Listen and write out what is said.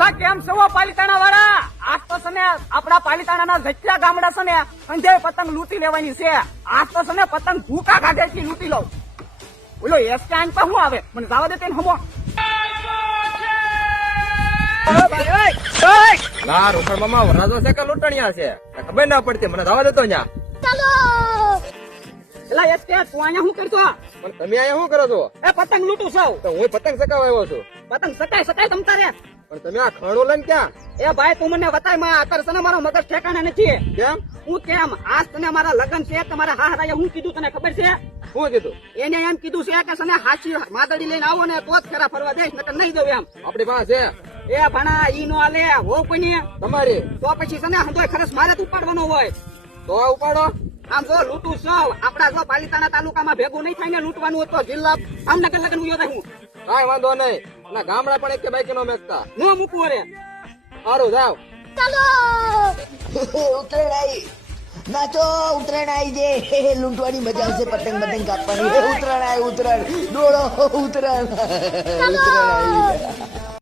લા કેમ છો પાલિતાણા વાળા? આજ તો છે ને આપડા પાલિતાણાના જેટલા ગામડા છે ને અંજે પતંગ લૂંટી લેવાની છે. આજ તો છે ને પતંગ ભૂકા કાઢે છે લૂંટી લઉં. બોલો એસ સ્ટેન્ડ પર શું આવે મને જવા દે તેને હમો. ના રોકડ મામા વરાજો છે કે લૂંટણિયા છે ખબર ના પડતી મને જવા દેતો ન્યા. એલા એસ કે તું અહીંયા શું કરતો? પણ તમે અહીંયા શું કરો છો? એ પતંગ લૂંટું છું. તો હું પતંગ ચકાવવા આવ્યો છું. પતંગ સકાય તમ તારે. પણ તમે આ ખાણો લઈને ક્યાં? એ ભાઈ તું મને બતાય માં અત્યારે છે ને મારો મગજ ઠેકાણે નથી. કેમ? હું કેમ આજ તને મારા લગ્ન છે તમારા હાહરાએ હું કીધું તને ખબર છે? શું કીધું? એને એમ કીધું છે કે સને હાચી માદડી લઈને આવો ને તો જ ફેરા ફરવા દઈશ નકર નહીં દઉં એમ. આપણી પાસે એ ભણા ઈ નો આલે હો કોની તમારી તો પછી સને હંધોય ખરસ મારે જ ઉપાડવાનો હોય. તો ઉપાડો. આમ જો લૂંટું સૌ આપડા જો પાલિતાણા તાલુકામાં ભેગું નહીં થાય ને લૂંટવાનું હોય તો જિલ્લા જામનગર લગન ઉયો થાય હું કાંઈ વાંધો નહીં. અને ગામડા પણ એક કે બાઈક નો મેકતા નો મૂકવું રે. સારું જાવ. ઉત્તરાયણ આવી નાચો. ઉત્તરાયણ આવી છે લૂંટવાની મજા આવશે. પતંગ પતંગ કાપવાની. ઉત્તરાયણ આવી ઉત્તરાયણ ડોળો ઉત્તરાયણ ઉત્તરાયણ આવી.